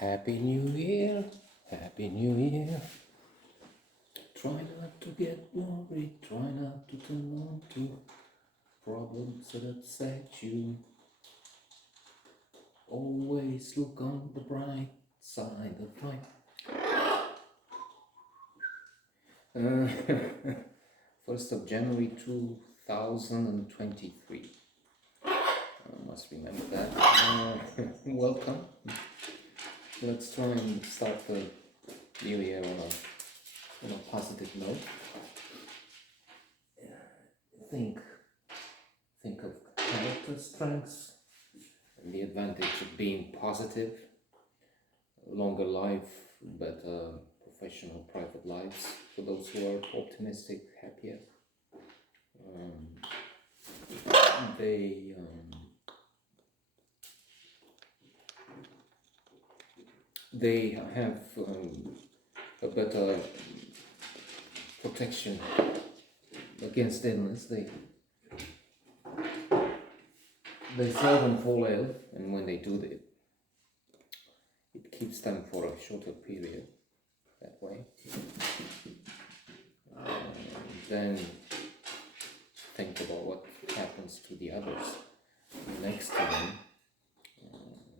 Happy New Year, Happy New Year. Try not to get worried, try not to turn on to problems that upset you. Always look on the bright side of life. 1st of January 2023. I must remember that. Welcome. Let's try and start the new year on a positive note. Think of character strengths and the advantage of being positive. Longer life, better professional, private lives for those who are optimistic, happier. They have a better protection against illness. They seldom fall ill, and when they do, it keeps them for a shorter period that way. Then think about what happens to the others next to them.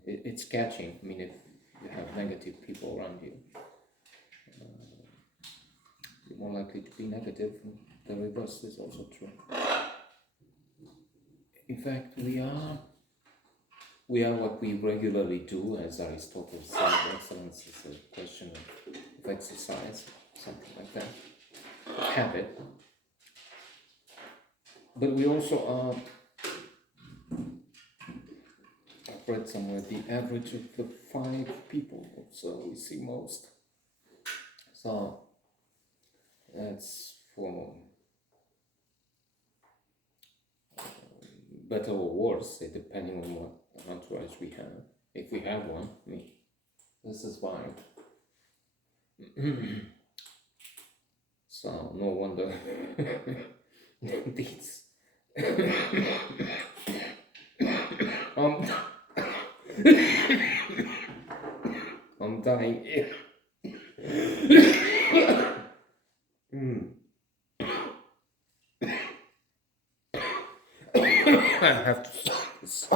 It's catching. I mean, if you have negative people around you, you're more likely to be negative. And the reverse is also true. In fact, we are what we regularly do, as Aristotle said. Excellence is a question of exercise, something like that, habit. But we also are, I've read somewhere, the average of the 5 people or so we see most. So that's for better or worse, depending on what entourage we have. If we have one, this is fine. So no wonder these I'm dying. I have to stop this.